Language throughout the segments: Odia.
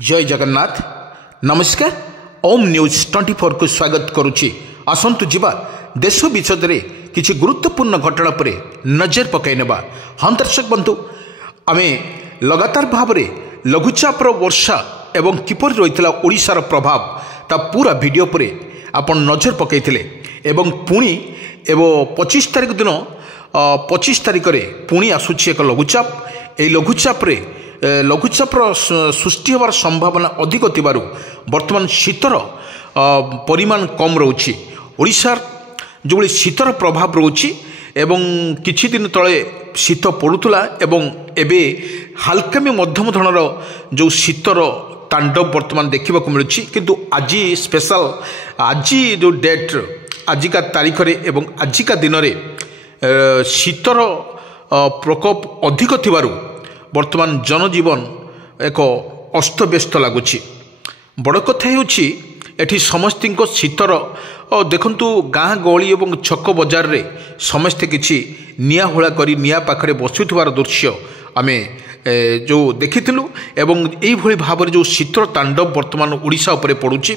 जय जगन्नाथ नमस्कार ओम न्यूज 24 को स्वागत करुच्ची। आसतु जीवा देश विषय किसी गुरुत्वपूर्ण घटना पर नजर पकई नेबा। हाँ दर्शक बंधु आमे लगातार भाव में लघुचापर वर्षा एवं किपर रही ओडिशार प्रभाव ता पूरा वीडियो पर आपण नजर पकई एवं पुणी एवं 25 तारिख दिन 25 तारिख में पुणी आसूची एक लघुचाप। ये लघुचाप सृष्टि होवार संभावना अधिक थिबारु वर्तमान शीतर परिमाण कम रोची। ओडिशार जो शीतर प्रभाव रोची एवं किछि दिन तले शीत पड़ुला एवं एबे हाल्का में मध्यम धरणर जो शीतर तांडव वर्तमान देखा मिलूँ। किंतु आज स्पेशल आज जो डेट आजिका तारीख रे एवं आजिका दिन में शीतर प्रकोप अधिक थिबारु वर्तमान जनजीवन एक अस्तव्यस्त लगुच। बड़ कथा होची एठी समस्त शीतर देखंतु गाँ गली और छक बजार रे समस्ते किछि निया होळा करी निया पाखरे बसुथिबार दृश्य आमे जो देखिथिलु एवं एई भली भाव जो शीतर तांडव वर्तमान ओडिशा उपरे पड़ुछि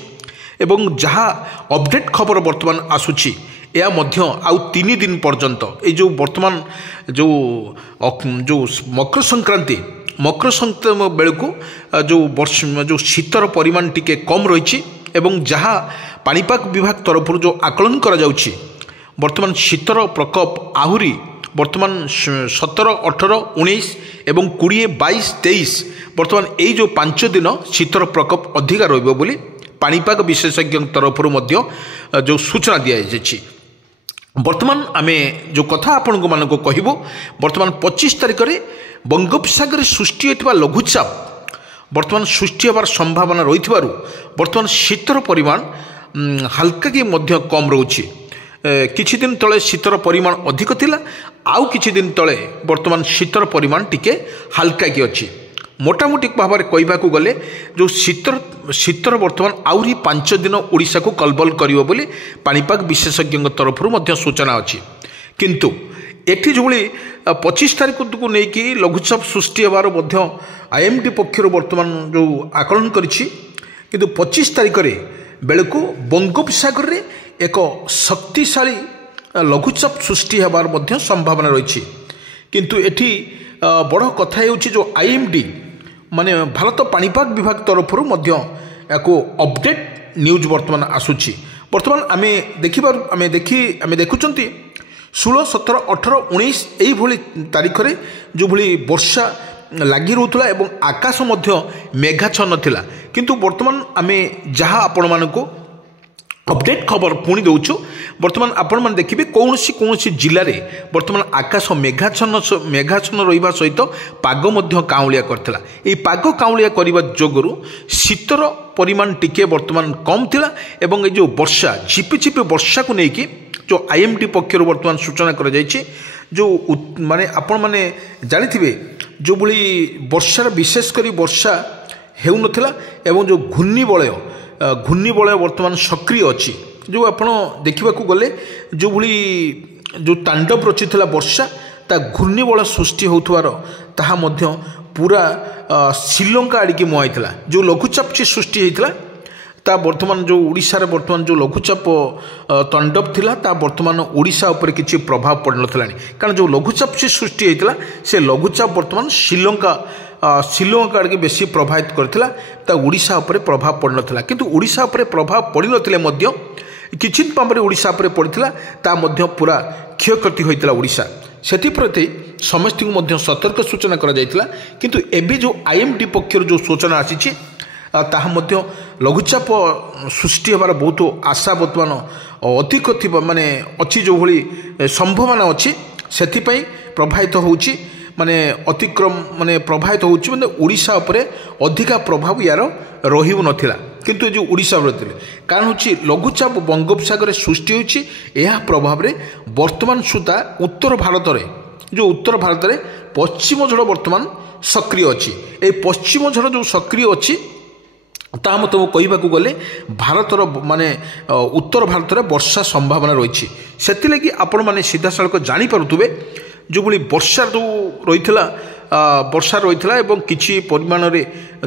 एवं जहाँ अपडेट खबर वर्तमान आसुछि या मध्य आउ 3 दिन पर्यंत ये जो वर्तमान जो मकर संक्रांति बेलू जो शीतर परिमाण टिके कम रही एवं जहाँ पाणीपाग विभाग तरफ जो आकलन करा जाउछि वर्तमान शीतर प्रकोप आहुरी वर्तमान 17, 18, 19 एवं 20, 22, 23 वर्तमान यही जो 5 दिन शीतर प्रकोप अधिका रहिबो बोली पाणीपाग विशेषज्ञ तरफ जो सूचना दी जाइछि। वर्तमान आमे जो कथा आपण मानक कहबो वर्तमान 25 तारिख में बंगोपसागर सृष्टि होता लघुचाप वर्तमान सृष्टि होवार संभावना रही वर्तमान शीतर परिमाण हल्का कि मध्य कम रोचे। किछि दिन तले शीतर परिमाण अधिक थिला आउ किछि दिन तले वर्तमान शीतर परिमाण टिके हल्का कि अच्छी। मोटामोटी भाव में कहवाक गले जो शीतर वर्तमान आउरी 5 दिन ओडिशा को कलबल करिवो बोली पाणीपाग विशेषज्ञ तरफ सूचना अच्छी। किंतु एठी जो 25 तारिख को लेकिन लघुचाप सृष्टि होवार आईएमडी पक्षर वर्तमान जो आकलन करिछि किंतु 25 तारिख बेलू बंगोपसागर रे एक शक्तिशाली लघुचाप सृष्टि होवार संभावना रही। किंतु एठी बड़ कथा होछि जो आईएमडी माने भारत पाणीपाग विभाग तरफ एक अपडेट न्यूज वर्तमान आसुछि। वर्तमान आमे देखुचंती 16, 17, 18, 19 यही भली तारीख रे जो भली वर्षा लगी रहउतला एवं आकाश मध्य मेघाच्छन्न थिला। किंतु वर्तमान आमे जहाँ आपण मानको अपडेट खबर पुणी दौचु वर्तमान आपण मैंने देखिए कौन जिले में वर्तमान आकाश मेघाच्छन्न रहा सहित पाग काउलिया करथिला। ये पाग काउलिया करने जोगुरु शीतर परिमाण टिके वर्तमान कम थिला एवं ये जो वर्षा झिपिझिपि वर्षा को लेकिन जो आईएमडी पक्षर वर्तमान सूचना कर जाइछि जो माने आपण माने जानिथिबे जो भली वर्षार विशेषकर वर्षा हेउ नथिला एवं जो घूर्णिबलय वर्तमान सक्रिय अच्छी। जो आपण देखा गले जो भली जो तांडव रची वर्षा ता घूर्णिबलय सृष्टि होउथवार ताहा मध्य पूरा श्रीलंका आड़िकी मुहाईला। जो लघुचाप सृष्टि होता ता वर्तमान जो ओडिशार वर्तमान जो लघुचाप तांडव थिला ता वर्तमान ओडिशा उपर किछि प्रभाव पड़ नथिला कारण जो लघुचाप सृष्टि होता से लघुचाप वर्तमान श्रीलंका आड़के बेसी प्रभावित करथिला ता ओडिशा उपर प्रभाव पड़ नथिला। किंतु ओडिशा उपर प्रभाव पड़ नथिले मध्य किछि पामरे ओडिशा उपर पड़थिला ता मध्य पूरा क्षयक्षति होइतिला ओडिशा सेतिप्रति समस्त को सतर्क सूचना करा जायतिला। किंतु एबे जो आईएमडी पक्षर जो सूचना आसीछि ताहा मध्य लघुचाप सृष्टि होवार बहुत आशा वर्तमान अधिक थिबा माने अच्छी जो भली संभावना अच्छी सेतिपई प्रभावित होउछि माने अतिक्रम माने प्रभावित होउछि माने ओडिशा उपरे अधिका प्रभाव यार रहिउ नथिला। किंतु जो ओडिशा रहितले कारण होछि लघुचाप बंगोपसागर सृष्टि होछि एहा प्रभाव रे वर्तमान सुधा उत्तर भारत रे पश्चिम झड़ वर्तमान सक्रिय अछि। ए पश्चिम झड़ जो सक्रिय अछि ता मत कहवाक गले भारतर माने उत्तर भारत में वर्षा संभावना रही से आपण मैंने सीधा सड़क जानीपे जो भाई वर्षा जो रही ବର୍ଷା ରହିଥିଲା ଏବଂ କିଛି ପରିମାଣରେ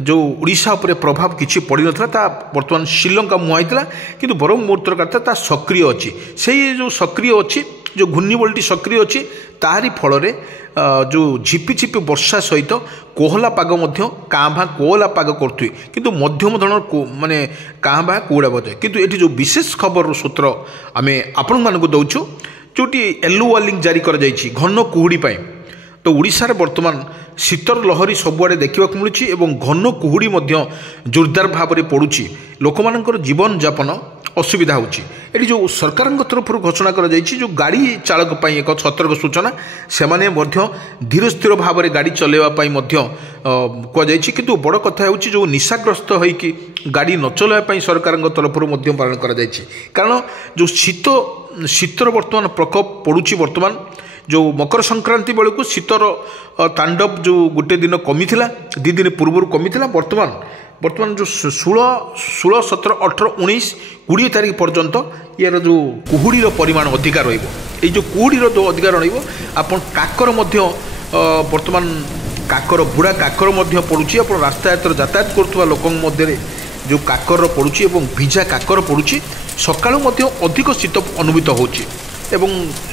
ଯେଉଁ ଓଡ଼ିଶା ଉପରେ ପ୍ରଭାବ କିଛି ପଡ଼ିନଥିଲା ତା ବର୍ତ୍ତମାନ ଶ୍ରୀଲଙ୍କା ମୁହାଁଇଥିଲା କିନ୍ତୁ ବରଂ ମୁହୂର୍ତ୍ତର କଥା ତା ସକ୍ରିୟ ଅଛି ସେଇ ଯେଉଁ ସକ୍ରିୟ ଅଛି ଯେଉଁ ଘୂର୍ଣ୍ଣିବଳୟଟି ସକ୍ରିୟ ଅଛି ତାହାରି ଫଳରେ ଯେଉଁ ଝିପିଝିପି ବର୍ଷା ସହିତ କୋହଲା ପାଗ ମଧ୍ୟ କାଁ ଭାଁ କୋହଲା ପାଗ କରୁଥିବେ କିନ୍ତୁ ମଧ୍ୟମ ଧରଣର ମାନେ କାଁ ଭାଁ କୁହୁଡ଼ା ବଜାଏ କିନ୍ତୁ ଏଠି ଯେଉଁ ବିଶେଷ ଖବରର ସୂତ୍ର ଆମେ ଆପଣମାନଙ୍କୁ ଦେଉଛୁ ଯେଉଁଠି ୟେଲୋ ୱାର୍ଣ୍ଣିଂ ଜାରି କରାଯାଇଛି ଘନ କୁହୁଡ଼ି ପାଇଁ ତ ଓଡ଼ିଶାରେ ବର୍ତ୍ତମାନ ଶୀତର ଲହରୀ ସବୁଆଡ଼େ ଦେଖିବାକୁ ମିଳୁଛି ଏବଂ ଘନ କୁହୁଡ଼ି ମଧ୍ୟ ଜୋରଦାର ଭାବରେ ପଡ଼ୁଛି ଲୋକମାନଙ୍କର ଜୀବନଯାପନ ଅସୁବିଧା ହେଉଛି ଏଠି ଯେଉଁ ସରକାରଙ୍କ ତରଫରୁ ଘୋଷଣା କରାଯାଇଛି ଯେଉଁ ଗାଡ଼ି ଚାଳକ ପାଇଁ ଏକ ସତର୍କ ସୂଚନା ସେମାନେ ମଧ୍ୟ ଧୀର ସ୍ଥିର ଭାବରେ ଗାଡ଼ି ଚଲାଇବା ପାଇଁ ମଧ୍ୟ କୁହାଯାଇଛି କିନ୍ତୁ ବଡ଼ କଥା ହେଉଛି ଯେଉଁ ନିଶାଗ୍ରସ୍ତ ହୋଇକି ଗାଡ଼ି ନ ଚଲାଇବା ପାଇଁ ସରକାରଙ୍କ ତରଫରୁ ମଧ୍ୟ ପାଳନ କରାଯାଇଛି କାରଣ ଯେଉଁ ଶୀତର ବର୍ତ୍ତମାନ ପ୍ରକୋପ ପଡ଼ୁଛି ବର୍ତ୍ତମାନ ଯେଉଁ ମକର ସଂକ୍ରାନ୍ତି ବେଳକୁ ଶୀତର ତାଣ୍ଡବ ଯେଉଁ ଗୋଟେ ଦିନ କମିଥିଲା 2 ଦିନ ପୂର୍ବରୁ କମିଥିଲା ବର୍ତ୍ତମାନ ଯେଉଁ 16, 17, 18, 19, 20 ତାରିଖ ପର୍ଯ୍ୟନ୍ତ ୟାର ଯେଉଁ କୁହୁଡ଼ିର ପରିମାଣ ଅଧିକା ରହିବ ଏଇ ଯେଉଁ କୁହୁଡ଼ିର ଯେଉଁ ଅଧିକା ରହିବ ଆପଣ କାକର ମଧ୍ୟ ବର୍ତ୍ତମାନ କାକର ବୁଢ଼ା କାକର ମଧ୍ୟ ପଡ଼ୁଛି ଆପଣ ରାସ୍ତାଘାଟରେ ଯାତାୟାତ କରୁଥିବା ଲୋକଙ୍କ ମଧ୍ୟରେ ଯେଉଁ କାକର ପଡ଼ୁଛି ଏବଂ ଭିଜା କାକର ପଡ଼ୁଛି ସକାଳୁ ମଧ୍ୟ ଅଧିକ ଶୀତ ଅନୁଭୂତ ହେଉଛି ଏବଂ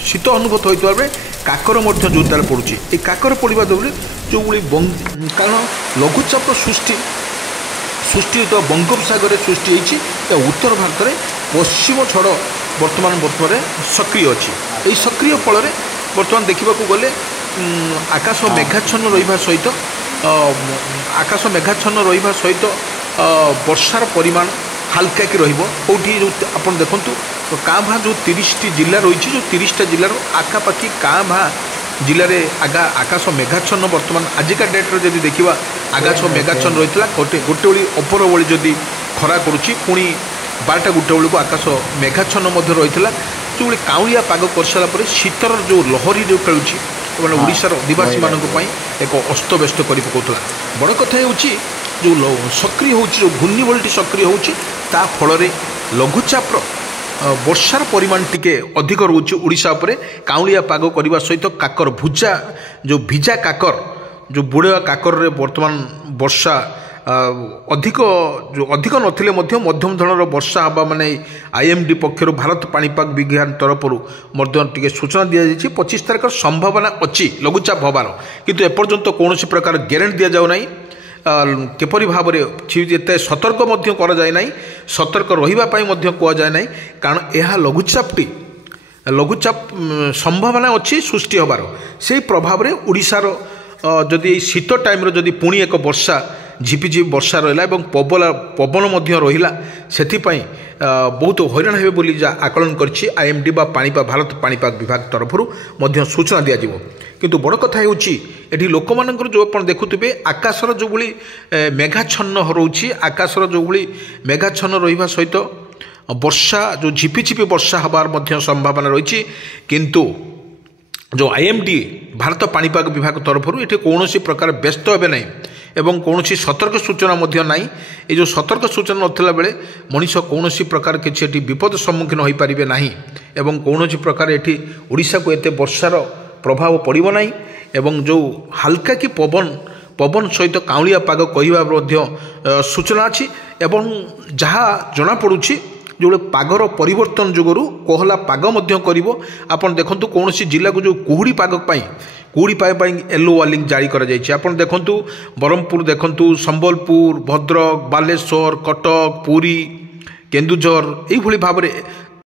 ଶୀତ ଅନୁଭୂତ ହୋଇଥିବା ବେଳେ କାକର ମଧ୍ୟ ଜୋରଦାର ପଡ଼ୁଛି এই କାକର ପଡ଼ିବା ଦ୍ୱାରା ଯେଉଁଭଳି କାରଣ ଲଘୁଚାପ ସୃଷ୍ଟି ହୋଇଥିବା ବଙ୍ଗୋପସାଗରରେ ସୃଷ୍ଟି ହୋଇଛି ଏହା ଉତ୍ତର ଭାରତରେ ପଶ୍ଚିମ ଝଡ଼ ବର୍ତ୍ତମାନ ସକ୍ରିୟ ଅଛି ଏହି ସକ୍ରିୟ ଫଳରେ ବର୍ତ୍ତମାନ ଦେଖିବାକୁ ଗଲେ ଆକାଶ ମେଘାଚ୍ଛନ୍ନ ରହିବା ସହିତ ବର୍ଷାର ପରିମାଣ ହାଲକାକି ରହିବ କେଉଁଠି ଯେଉଁ ଆପଣ ଦେଖନ୍ତୁ କାଁ ଭାଁ ଯେଉଁ 30ଟି ଜିଲ୍ଲା ରହିଛି ଯେଉଁ 30ଟା ଜିଲ୍ଲାର ଆଖାପାଖି କାଁ ଭାଁ ଜିଲ୍ଲାରେ ଆକାଶ ମେଘାଚ୍ଛନ୍ନ ବର୍ତ୍ତମାନ ଆଜିକା ଡେଟ୍ରେ ଯଦି ଦେଖିବା ଆକାଶ ମେଘାଚ୍ଛନ୍ନ ରହିଥିଲା ଗୋଟେ ବେଳି ଅପର ବେଳି ଯଦି ଖରା କରୁଛି ପୁଣି 12ଟା 1 ବେଳକୁ ଆକାଶ ମେଘାଚ୍ଛନ୍ନ ମଧ୍ୟ ରହିଥିଲା ଯେଉଁଭଳି କାଉଁଳିଆ ପାଗ କରିସାରିଲା ପରେ ଶୀତର ଯେଉଁ ଲହରୀ ଯେଉଁ ଖେଳୁଛି ମାନେ ଓଡ଼ିଶାର ଅଧିବାସୀମାନଙ୍କ ପାଇଁ ଏକ ଅସ୍ତବ୍ୟସ୍ତ କରି ପକାଉଥିଲା ବଡ଼ କଥା ହେଉଛି ଯେଉଁ ସକ୍ରିୟ ହେଉଛି ଯେଉଁ ଘୂର୍ଣ୍ଣିବଳୟଟି ସକ୍ରିୟ ହେଉଛି ତା ଫଳରେ ଲଘୁଚାପର ବର୍ଷାର ପରିମାଣ ଟିକେ ଅଧିକ ରହୁଛି ଓଡ଼ିଶା ଉପରେ କାଉଁଳିଆ ପାଗ କରିବା ସହିତ କାକର ଯେଉଁ ଭିଜା କାକର ଯେଉଁ ବୁଢ଼ା କାକରରେ ବର୍ତ୍ତମାନ ବର୍ଷା ଅଧିକ ନଥିଲେ ମଧ୍ୟ ମଧ୍ୟମ ଧରଣର ବର୍ଷା ହେବା ମାନେ IMD ପକ୍ଷରୁ ଭାରତ ପାଣିପାଗ ବିଜ୍ଞାନ ତରଫରୁ ମଧ୍ୟ ଟିକେ ସୂଚନା ଦିଆଯାଇଛି 25 ତାରିଖର ସମ୍ଭାବନା ଅଛି ଲଘୁଚାପ ହେବାର କିନ୍ତୁ ଏପର୍ଯ୍ୟନ୍ତ କୌଣସି ପ୍ରକାର ଗ୍ୟାରେଣ୍ଟି ଦିଆଯାଉ ନାହିଁ କିପରି ଭାବରେ ଏତେ ସତର୍କ ମଧ୍ୟ କରାଯାଏ ନାହିଁ ସତର୍କ ରହିବା ପାଇଁ ମଧ୍ୟ କୁହାଯାଏ ନାହିଁ କାରଣ ଏହା ଲଘୁଚାପ ସମ୍ଭାବନା ଅଛି ସୃଷ୍ଟି ହେବାର ସେହି ପ୍ରଭାବରେ ଓଡ଼ିଶାର ଯଦି ଶୀତ ଟାଇମ୍ରେ ଯଦି ପୁଣି ଏକ ବର୍ଷା ଝିପିଝିପି ବର୍ଷା ରହିଲା ଏବଂ ପବନ ମଧ୍ୟ ରହିଲା ସେଥିପାଇଁ ବହୁତ ହଇରାଣ ହେବେ ବୋଲି ଯାହା ଆକଳନ କରିଛି IMD ବା ଭାରତ ପାଣିପାଗ ବିଭାଗ ତରଫରୁ ମଧ୍ୟ ସୂଚନା ଦିଆଯିବ କିନ୍ତୁ ବଡ଼ କଥା ହେଉଛି ଏଠି ଲୋକମାନଙ୍କର ଯେଉଁ ଆପଣ ଦେଖୁଥିବେ ଆକାଶର ଯେଉଁଭଳି ମେଘାଚ୍ଛନ୍ନ ରହୁଛି ଆକାଶର ଯେଉଁଭଳି ମେଘାଚ୍ଛନ୍ନ ରହିବା ସହିତ ବର୍ଷା ଯେଉଁ ଝିପିଝିପି ବର୍ଷା ହେବାର ମଧ୍ୟ ସମ୍ଭାବନା ରହିଛି କିନ୍ତୁ ଯେଉଁ IMD ଭାରତ ପାଣିପାଗ ବିଭାଗ ତରଫରୁ ଏଠି କୌଣସି ପ୍ରକାର ବ୍ୟସ୍ତ ହେବେ ନାହିଁ ଏବଂ କୌଣସି ସତର୍କ ସୂଚନା ମଧ୍ୟ ନାହିଁ ଏ ଯେଉଁ ସତର୍କ ସୂଚନା ନଥିଲା ବେଳେ ମଣିଷ କୌଣସି ପ୍ରକାର କିଛି ଏଠି ବିପଦ ସମ୍ମୁଖୀନ ହୋଇପାରିବେ ନାହିଁ ଏବଂ କୌଣସି ପ୍ରକାର ଏଠି ଓଡ଼ିଶାକୁ ଏତେ ବର୍ଷାର ପ୍ରଭାବ ପଡ଼ିବ ନାହିଁ ଏବଂ ଯେଉଁ ହାଲକା କି ପବନ ସହିତ କାଉଁଳିଆ ପାଗ କହିବା ମଧ୍ୟ ସୂଚନା ଅଛି ଏବଂ ଯାହା ଜଣାପଡ଼ୁଛି ଯେଉଁଭଳି ପାଗର ପରିବର୍ତ୍ତନ ଯୋଗୁଁ କୋହଲା ପାଗ ମଧ୍ୟ କରିବ ଆପଣ ଦେଖନ୍ତୁ କୌଣସି ଜିଲ୍ଲାକୁ ଯେଉଁ କୁହୁଡ଼ି ପାଗ ପାଇଁ ୟେଲୋ ୱାର୍ଣ୍ଣିଂ ଜାରି କରାଯାଇଛି ଆପଣ ଦେଖନ୍ତୁ ବ୍ରହ୍ମପୁର ଦେଖନ୍ତୁ ସମ୍ବଲପୁର ଭଦ୍ରକ ବାଲେଶ୍ୱର କଟକ ପୁରୀ କେନ୍ଦୁଝର ଏଇଭଳି ଭାବରେ